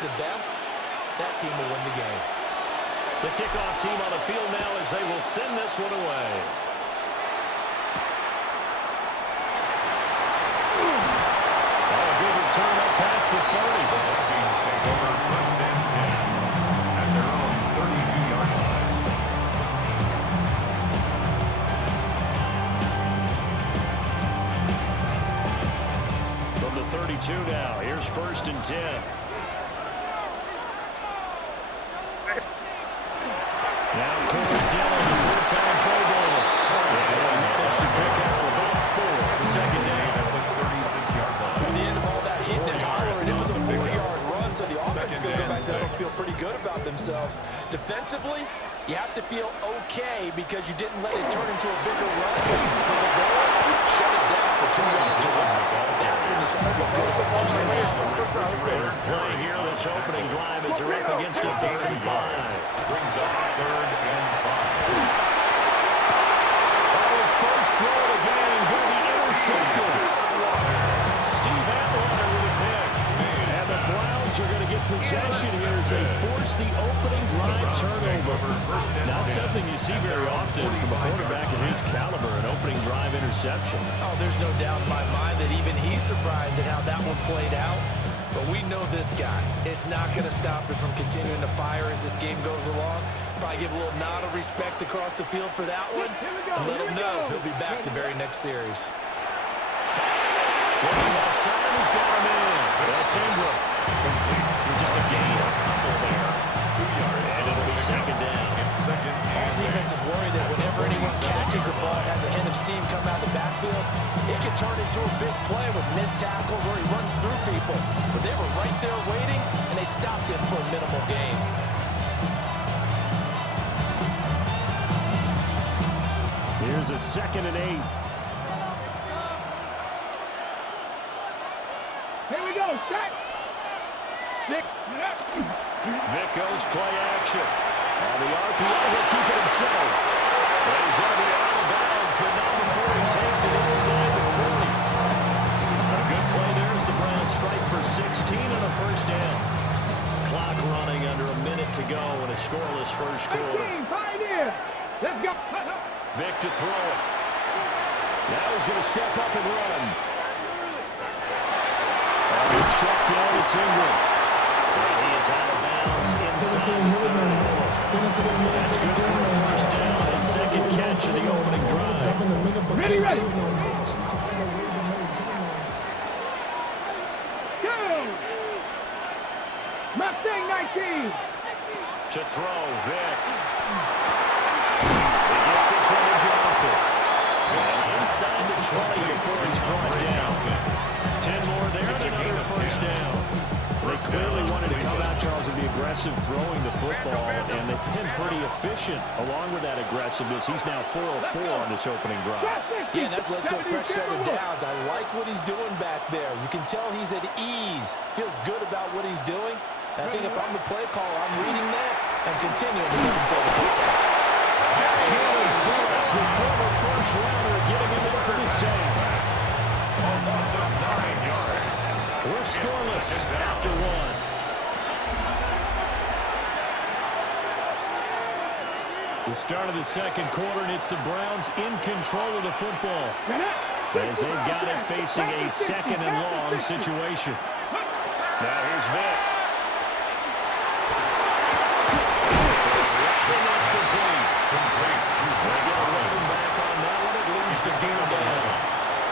the best, that team will win the game. The kickoff team on the field now as they will send this one away. A good return up past the 30. The Vikings take over 1st and 10 at their own 32-yard line. From the 32 now, here's 1st and 10. Now Corey Dillon, the 4-time Pro Bowler. And managed to pick out about 4. 2nd down. At the 36-yard line. At the end of all that hitting and hollering, it was a 4-yard run, so the offense is going to go back there and feel pretty good about themselves. Defensively, you have to feel okay because you didn't let it turn into a bigger run. With the goal, shut it down for 2 yards or less. That's when you start to feel good about yourselves. Third play here, this opening drive as they're up against a 3rd and 5. Brings up 3rd and 5. That was first throw of the game, going to be intercepted. Steve Atwater with a pick. And the Browns are going to get possession here as they force the opening drive turnover. Not something you see very often from a quarterback of his caliber, an opening drive interception. Oh, there's no doubt in my mind that even he's surprised at how that one played out. But we know this guy is not going to stop him from continuing to fire as this game goes along. Probably give a little nod of respect across the field for that one. And let him know he'll be back the very next series. Looking outside, he's got him in. That's Ingram. Complete. Just a gain, a couple there. 2 yards. And it'll be 2nd down. It's 2nd All and defenses worry that whenever anyone catches the ball and has a hint of steam come out of the backfield, it can turn into a big play with missed tackles or he runs through people. But they were right there waiting, and they stopped him for a minimal gain. Here's a 2nd and 8. Here we go, set. 6. Vic goes play action. On the RPO, he'll keep it himself. But he's going to be out of bounds, but not before he takes it inside the 40. A good play there as the Browns strike for 16 and a 1st down. Clock running under a minute to go in a scoreless first quarter. Pioneer. Let's go. Vic to throw it. Now he's going to step up and run. Check down, it's Ingram. And he is out of bounds inside the 30. That's good for a 1st down. His 2nd catch of the opening drive. Ready, ready. Go. Mustang 19. To throw, Vic. He gets this one to Johnson. And inside the 20 before he's brought down. 10 more there and another 1st down. They clearly wanted to come out, Charles, and be aggressive throwing the football, and they've been pretty efficient along with that aggressiveness. He's now 4 of 4 on this opening drive. Yeah, and that's led to a fresh set of downs. I like what he's doing back there. You can tell he's at ease. Feels good about what he's doing. And I think if I'm the play caller, I'm reading that and continuing to let him throw the football. Jalen Phillips, the former 1st rounder, getting him in for the save. a loss of 9 yards. We're scoreless after 1. The start of the 2nd quarter, and it's the Browns in control of the football as they've got it facing a 2nd and long situation. Now here's Vic. And that's complete. They get a running back on that one. It leads to 3rd down.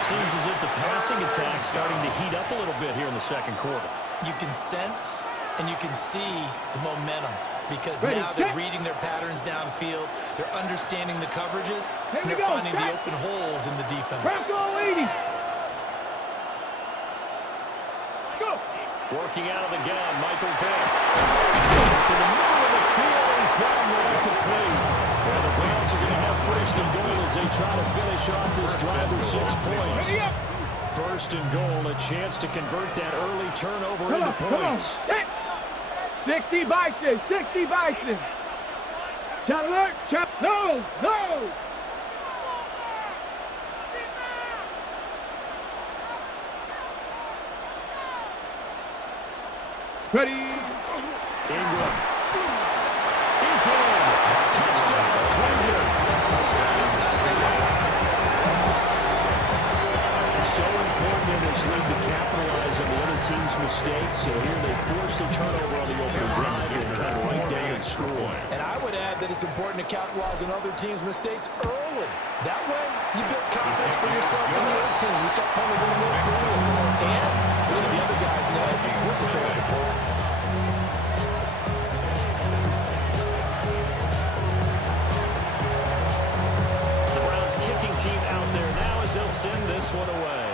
Seems as if the passing attack's starting to heat up a little bit here in the 2nd quarter. You can sense and you can see the momentum because now they're reading their patterns downfield, they're understanding the coverages, and they're finding the open holes in the defense. Working out of the gun, Michael Vick. In the middle of the field, he's got him right complete. And the Browns are going to have 1st and goal as they try to finish off this drive with 6 points. 1st and goal, a chance to convert that early turnover into points. 60 Bison, 60 Bison. Chandler, no, no. Ready. Ingram. He's in. Touchdown, Cleveland. So important in this league to capitalize on the other team's mistakes. So here they force the turnover on the opening drive and cut right down and score. And I would add that it's important to capitalize on other teams' mistakes early. That way, you build confidence for yourself and your team. You start playing a little more freely. And really the other guys know we're prepared to play. The Browns kicking team out there now as they'll send this one away.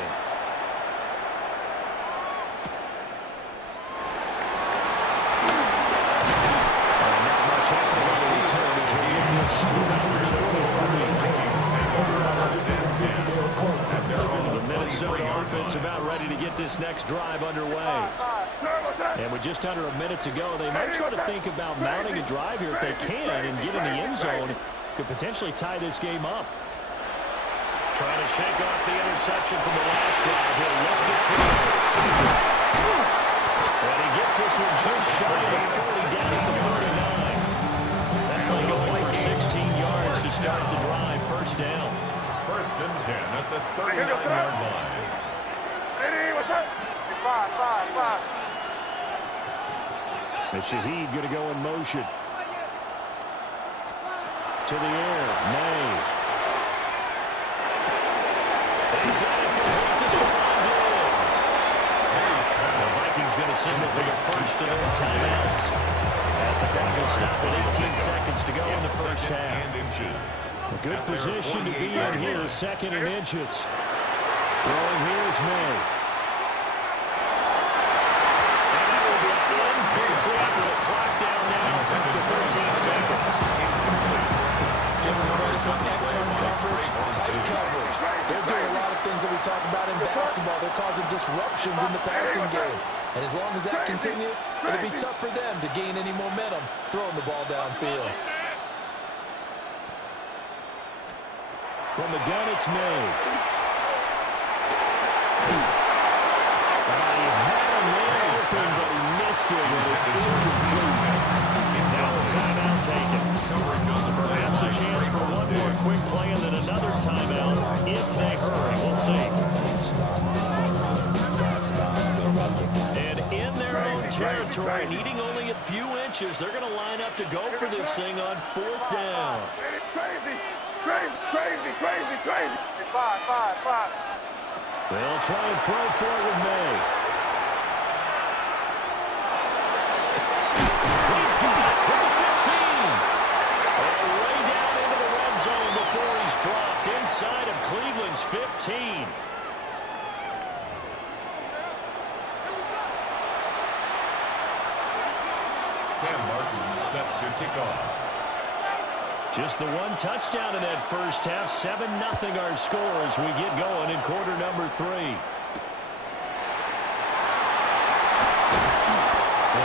The Minnesota offense about ready to get this next drive underway. And with just under a minute to go, they might try to think about mounting a drive here if they can and get in the end zone. Could potentially tie this game up. Trying to shake off the interception from the last drive. He'll look to throw. And he gets this one just shy of the 40 down at the 49. That play going for 16 yards to start the drive. First down. First and 10 at the 39-yard line. Ready, what's up? Five. And Shaheed going to go in motion. To the air, May. He's got it complete to Stephon Diggs. The Vikings going to signal for the first of their timeouts. As the clock will stop with 18 seconds to go in the first half. A good position to be in here, second and inches. Throwing here is May. And that will be incomplete with a clock down now to 13 seconds. Give them credit for excellent coverage, tight coverage. They're doing a lot of things that we talk about in basketball. They're causing disruptions in the passing game. And as long as that continues, it'll be tough for them to gain any momentum throwing the ball downfield. From the gun, it's May. He had a man open, but he missed it, and it's incomplete. Now a timeout taken. Perhaps a chance for one more quick play and then another timeout if they hurry. We'll see. And in their own territory, needing only a few inches, they're going to line up to go for this thing on fourth down. Crazy. Five. They'll try and throw forward May. He's got it with the 15. And way down into the red zone before he's dropped inside of Cleveland's 15. Sam Martin set to kick off. Just the one touchdown in that first half. 7-0 our score as we get going in quarter number 3. And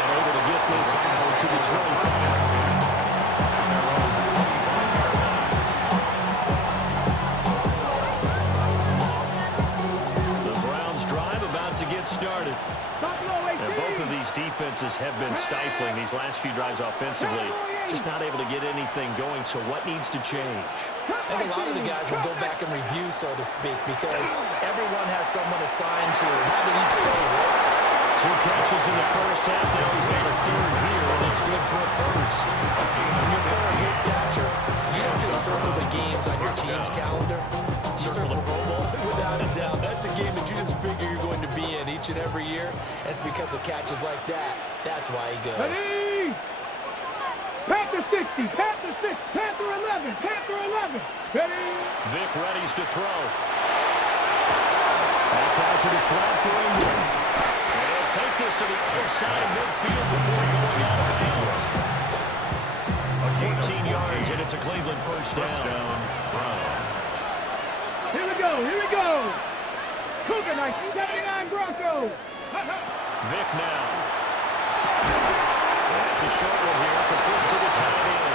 able to get this out to the 25. The Browns drive about to get started. And both of these defenses have been stifling these last few drives offensively. Just not able to get anything going, so what needs to change? I think a lot of the guys will go back and review, so to speak, because everyone has someone assigned to how did each play work. 2 catches in the first half. Now he's got a third here, and it's good for a first. When you're a player of his stature, you don't just circle the games on your team's calendar. You circle the Pro Bowl. Without a doubt, that's a game that you just figure you're going to be in each and every year. And it's because of catches like that. That's why he goes. Ready. Panther 60, Panther 6, Panther 11, Panther 11. Ready. Vic readies to throw. That's out to the flat for Ingram. And he'll take this to the other side of midfield before going out of bounds. 14 yards, and it's a Cleveland first down. Here we go. Cougar 1979 Broncos. Vic now. That's a short one here, complete to the tight end.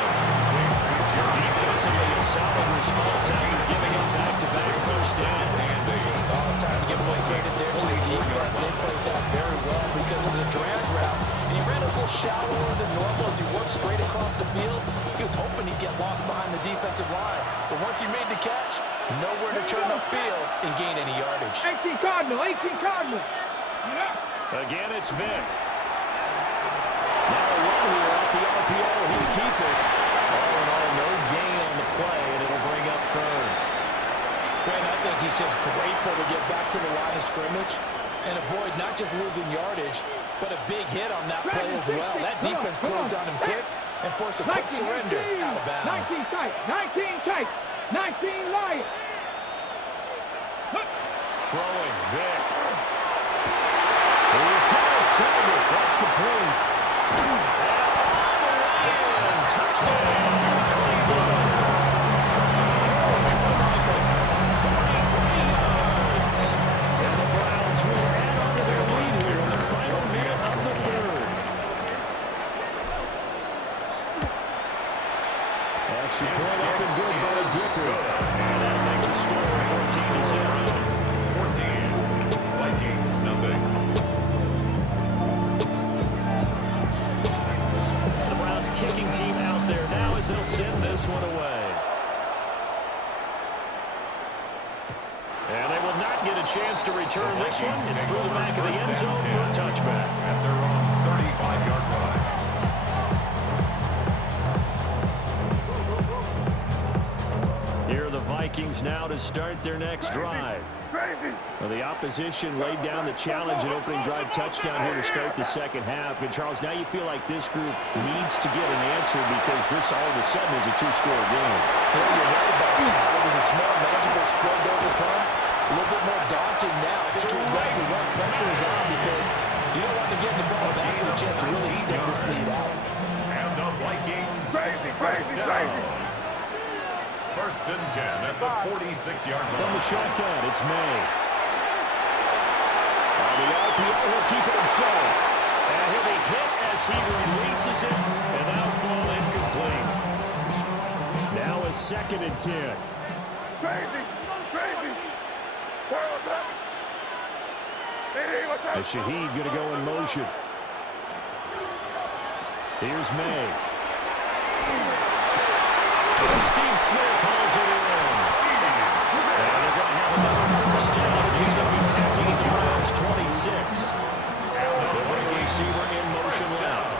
Defensively, a solid response after giving up back-to-back first downs. Oh, it's time to give away credit there to the defense. They played that very well because it was a drag route. And he ran a little shallower than normal as he worked straight across the field. He was hoping he'd get lost behind the defensive line. But once he made the catch, nowhere to turn upfield and gain any yardage. 18 Cardinal, 18 Cardinal. Again, it's Vic. Now a run here off the RPO. He'll keep it. All in all, no gain on the play, and it'll bring up third. Brent, I think he's just grateful to get back to the line of scrimmage and avoid not just losing yardage, but a big hit on that play as well. That defense closed on him quick and forced a quick surrender out of bounds. 19 tight, 19 tight, 19 Lions. Throwing, Vic. He's got his target. That's complete. And touchdown, Cleveland. 43 yards. And the Browns will add on to their lead here in the final minute of the third. Extra point up and good by Dicker. And that'll make the score 14-0. 14, Vikings, nothing. The Browns kicking team out there now as they'll send this one away. And they will not get a chance to return this one. It's through the back of the end zone for a touchback. At their own 35-yard line. Here are the Vikings now to start their next drive. Well, the opposition laid down the challenge and opening drive touchdown here to start the second half. And, Charles, now you feel like this group needs to get an answer because this all of a sudden is a two-score game. Yeah, you're right about that. It was a small, manageable spread to overcome. A little bit more daunting now. I think you're exactly right. Pressure is on because you don't want to get the ball back with a chance to really extend this lead out. And the Vikings first down. First and 10 at the 46-yard line. From the shotgun, it's May. The RPO will keep it himself. And he'll be hit as he releases it. And that'll fall incomplete. Now a second and 10. Crazy. What's up? Hey, what's up? The Shaheed going to go in motion. Here's May. Steve Smith hauls it in. And they're going to have another first down as he's going to be tackling the Browns 26. The wide receiver in motion left.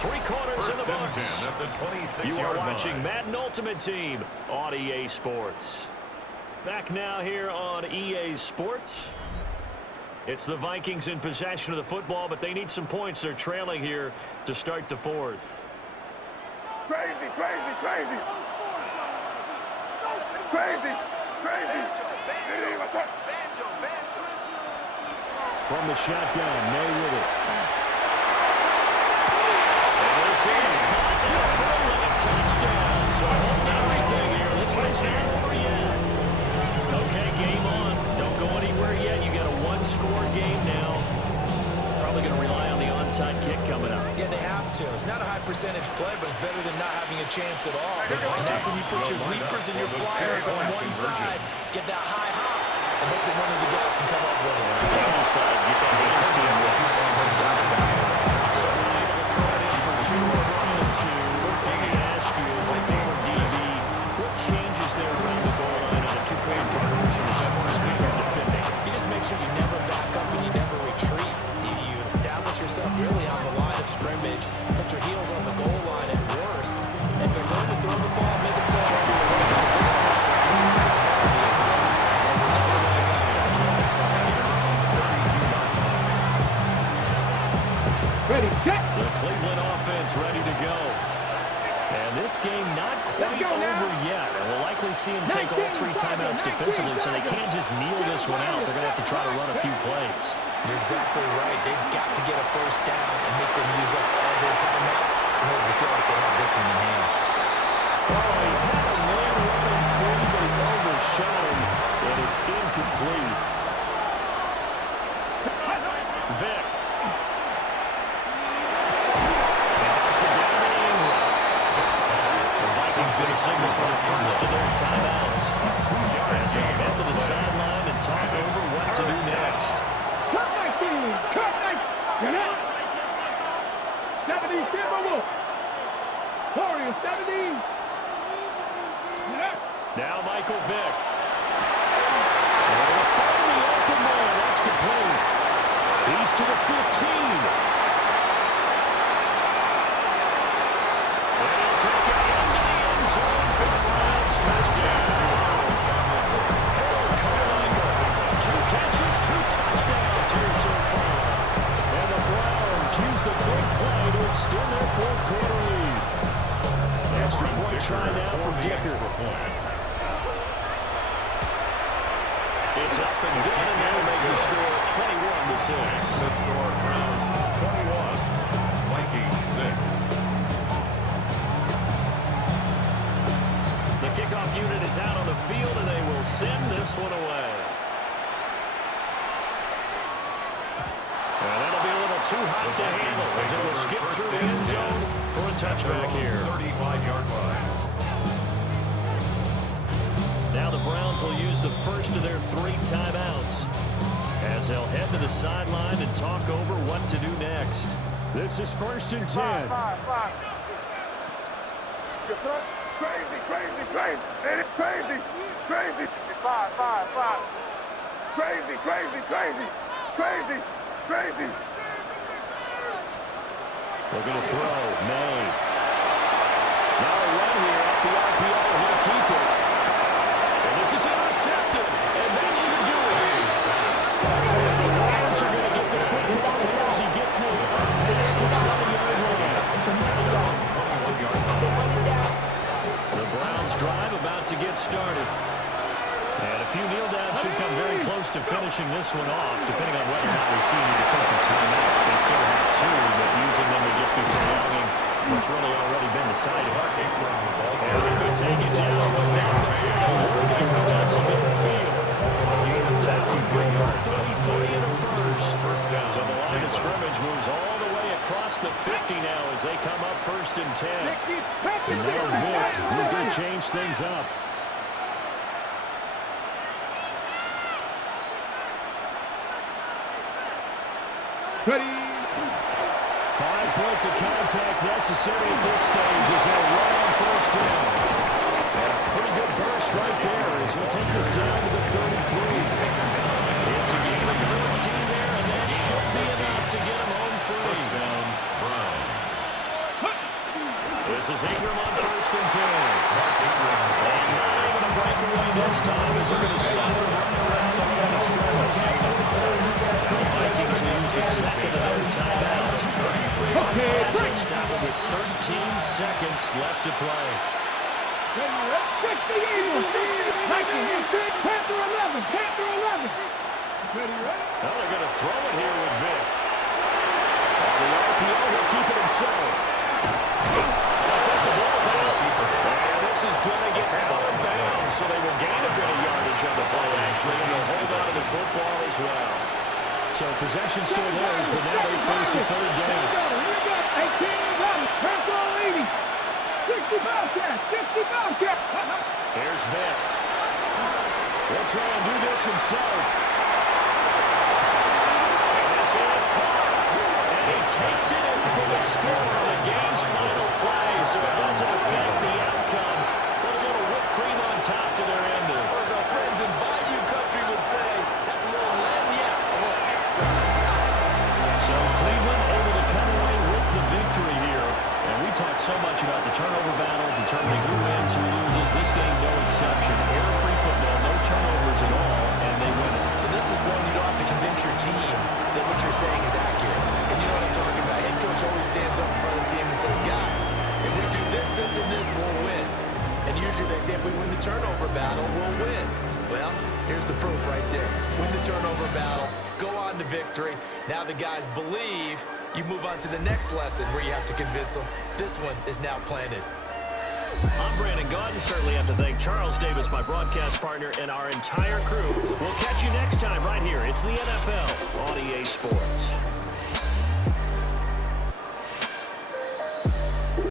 3 quarters in the books. At the 26-yard You are line. watching Madden Ultimate Team on EA Sports. Back now here on EA Sports. It's the Vikings in possession of the football, but they need some points. They're trailing here to start the fourth. Crazy. Hey, what's up? From the shotgun, May with it. And this is caught down for a touchdown. So holding everything here. This one's not over yet. Okay, game on. Don't go anywhere yet. You got a one-score game now. Probably going to rely on the onside kick coming up. Yeah, they have to. It's not a high percentage play, but it's better than not having a chance at all. And that's when you put your leapers and your flyers on one side, get that high hop, and hope that one of the guys can come up with it. The other side, get that hands team with it. So we're able to throw it in for 2 from the 2. Let me ask you, as a former DB, what changes there around the goal line on a 2-point conversion as far as how you're defending? You just make sure you never back up and you never retreat. You establish yourself really on the line of scrimmage, put your heels on the goal line at worst. If they're going to throw the ball, make it throw over your head. It's a lot of space to get it in the end zone. Never let a guy catch one in front of you. Ready, set. The Cleveland offense ready to go. And this game not quite over yet. And we'll likely see them take all 3 timeouts defensively, so they can't just kneel this one out. They're going to have to try to run a few plays. You're exactly right. They've got to get a first down and make them use up all their timeouts in order to feel like they have this one in hand. Oh, he had a man running free, but he overshot him, and it's incomplete. Vic. And that's it down to Ingram. The Vikings going to signal for the first of their timeouts. As they head to the sideline and talk over what to do next. Cut my team. Cut my... You're not. 70, Timberwolves. Warriors, 70. Now Michael Vick. And find the open man. That's complete. He's to the 15. And he'll take it into the end zone for the Browns. Touchdown. Harold Carmichael. 2 catches, 2 touchdowns here so far. And the Browns use the big play to extend their 4th quarter lead. Extra point try now for Dicker. It's up and good, and they'll make the score 21-6. The score, Browns 21, Vikings 6. The kickoff unit is out on the field, and they will send this one away. And that'll be a little too hot to handle as it will skip through the end zone for a touchback here. 35-yard line. Now the Browns will use the first of their 3 timeouts as they'll head to the sideline and talk over what to do next. This is 1st and 10. Five. Crazy. Ain't it crazy? Crazy. Five. Crazy. They're going to throw. May. Now a run here off the RPO. He'll keep it. And this is intercepted. And that should do it. The Browns are going to get the football here as he gets this up past the 20-yard line. The Browns drive about to get started. And a few kneel downs should come very close to finishing this one off, depending on whether or not we see any defensive timeouts. They still have 2, but using them would just be prolonging what's really already been decided. And they're going to take it down with down the field. Working across midfield. That would be good for 33 and a first. So the line of scrimmage moves all the way across the 50 now as they come up 1st and 10. And now Vick, who's going to change things up. Ready. 5 points of contact necessary at this stage as they'll run on 1st down. And a pretty good burst right there as he'll take this down to the 33. It's a gain of 14 there, and that should be enough to get him home free. First down, Browns. This is Ingram on 1st and 10. And not able to break away this time as they're going to stop him running around the line of scrimmage. The Vikings use the second of their timeouts. As they stop it with 13 seconds left to play. Panther 11. Well, they're going to throw it here with Vick. The RPO will keep it himself. I think the ball's out. And this is going to get out of bounds, so they will gain a bit of yardage on the play, actually, and they'll hold on to the football as well. So possession still theirs, but now they face a 3rd down. 18-11. 65 catch. Here's Vick. He'll try and do this himself. And this is caught. And he takes it in for the score on the game's final play, so it doesn't affect the outcome. But a little whipped cream on top to their ending. Or as our friends in Bayou Country would say, that's a little lamb, a little extra on top. So Cleveland able to come away with the victory here. And we talked so much about the turnover battle, determining who wins, who loses. This game, no exception. Error-free football, no turnovers at all, and they win it. So this is one you don't have to convince your team that what you're saying is accurate. And you know what I'm talking about. Head coach always stands up in front of the team and says, guys, if we do this, and this, we'll win. And usually they say if we win the turnover battle, we'll win. Well, here's the proof right there. Win the turnover battle, go on to victory. Now the guys believe. You move on to the next lesson where you have to convince them. This one is now planted. I'm Brandon Gaudin. Certainly have to thank Charles Davis, my broadcast partner, and our entire crew. We'll catch you next time right here. It's the NFL on EA Sports.